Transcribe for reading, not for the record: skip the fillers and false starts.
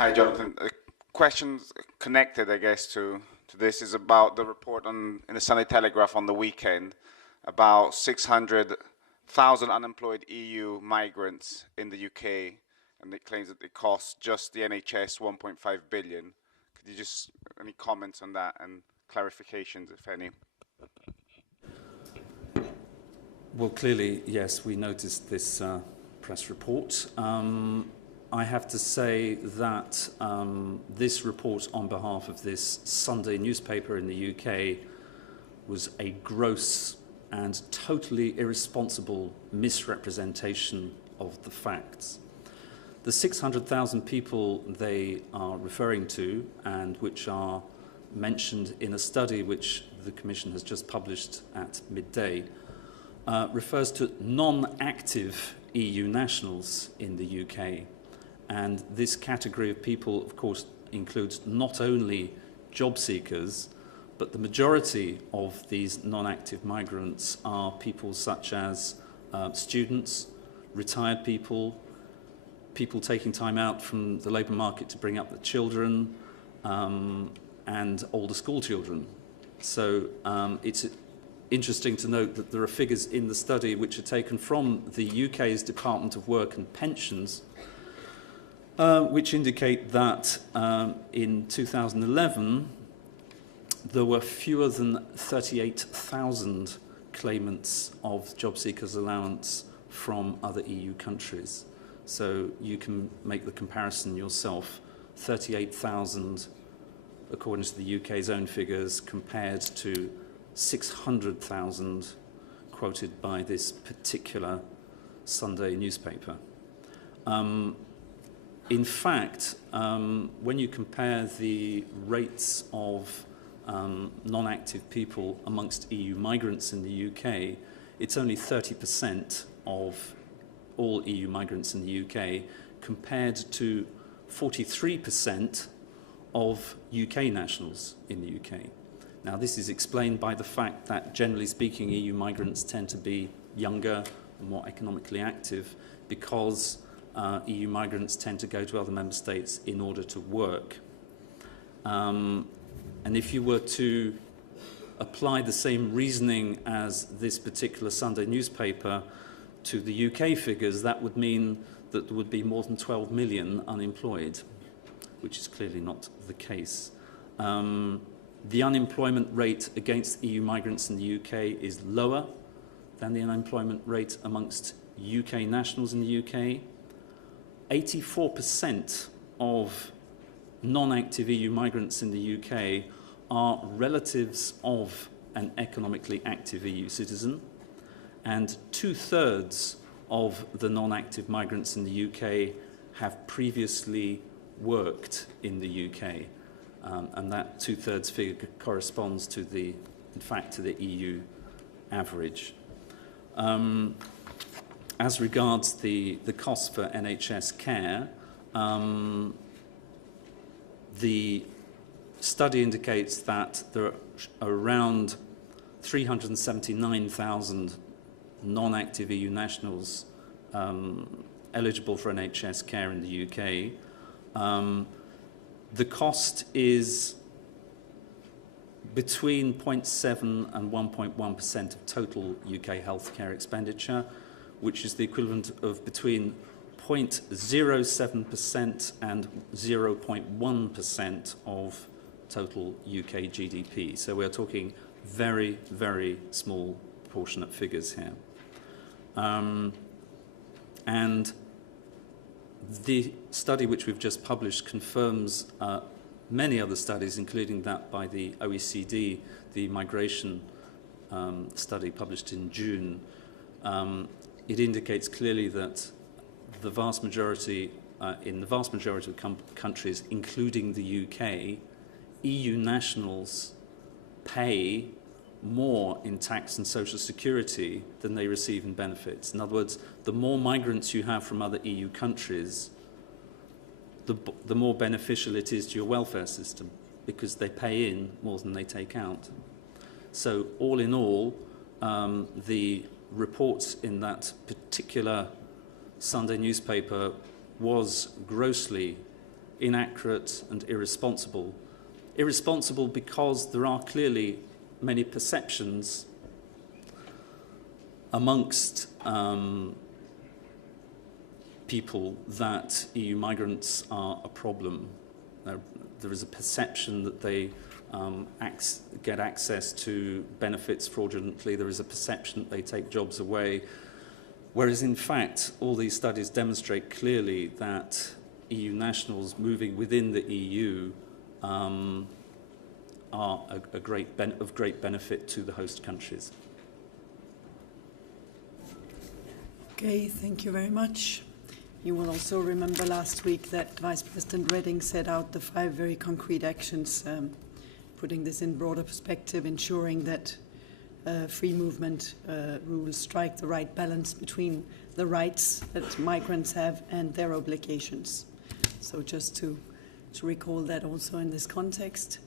Hi, Jonathan. Questions connected, I guess, to this is about the report in the Sunday Telegraph on the weekend about 600,000 unemployed EU migrants in the UK, and it claims that it costs just the NHS 1.5 billion. Could you just any comments on that and clarifications, if any? Well, clearly, yes, we noticed this press report. I have to say that this report on behalf of this Sunday newspaper in the UK was a gross and totally irresponsible misrepresentation of the facts. The 600,000 people they are referring to, and which are mentioned in a study which the Commission has just published at midday, refers to non-active EU nationals in the UK. And this category of people, of course, includes not only job seekers, but the majority of these non-active migrants are people such as students, retired people, people taking time out from the labour market to bring up the children, and older school children. So it's interesting to note that there are figures in the study which are taken from the UK's Department of Work and Pensions, which indicate that in 2011 there were fewer than 38,000 claimants of job seekers allowance from other EU countries. So you can make the comparison yourself. 38,000 according to the UK's own figures compared to 600,000 quoted by this particular Sunday newspaper. In fact, when you compare the rates of non-active people amongst EU migrants in the UK, it's only 30% of all EU migrants in the UK compared to 43% of UK nationals in the UK. Now, this is explained by the fact that, generally speaking, EU migrants tend to be younger and more economically active because EU migrants tend to go to other member states in order to work. And if you were to apply the same reasoning as this particular Sunday newspaper to the UK figures, that would mean that there would be more than 12 million unemployed, which is clearly not the case. The unemployment rate against EU migrants in the UK is lower than the unemployment rate amongst UK nationals in the UK. 84% of non-active EU migrants in the UK are relatives of an economically active EU citizen, and 2/3 of the non-active migrants in the UK have previously worked in the UK, and that 2/3 figure corresponds to the, in fact, to the EU average. As regards the costs for NHS care, the study indicates that there are around 379,000 non-active EU nationals eligible for NHS care in the UK. The cost is between 0.7 and 1.1% of total UK healthcare expenditure, which is the equivalent of between 0.07% and 0.1% of total UK GDP. So we're talking very, very small proportionate figures here. And the study which we've just published confirms many other studies, including that by the OECD, the migration study published in June. It indicates clearly that the vast majority, in the vast majority of countries, including the UK, EU nationals pay more in tax and social security than they receive in benefits. In other words, the more migrants you have from other EU countries, the more beneficial it is to your welfare system, because they pay in more than they take out. So all in all, the reports in that particular Sunday newspaper was grossly inaccurate and irresponsible. Irresponsible because there are clearly many perceptions amongst people that EU migrants are a problem. There is a perception that they get access to benefits fraudulently. There is a perception that they take jobs away. Whereas in fact, all these studies demonstrate clearly that EU nationals moving within the EU are of great benefit to the host countries. Okay, thank you very much. You will also remember last week that Vice President Reding set out the 5 very concrete actions, putting this in broader perspective, ensuring that free movement rules strike the right balance between the rights that migrants have and their obligations. So just to recall that also in this context.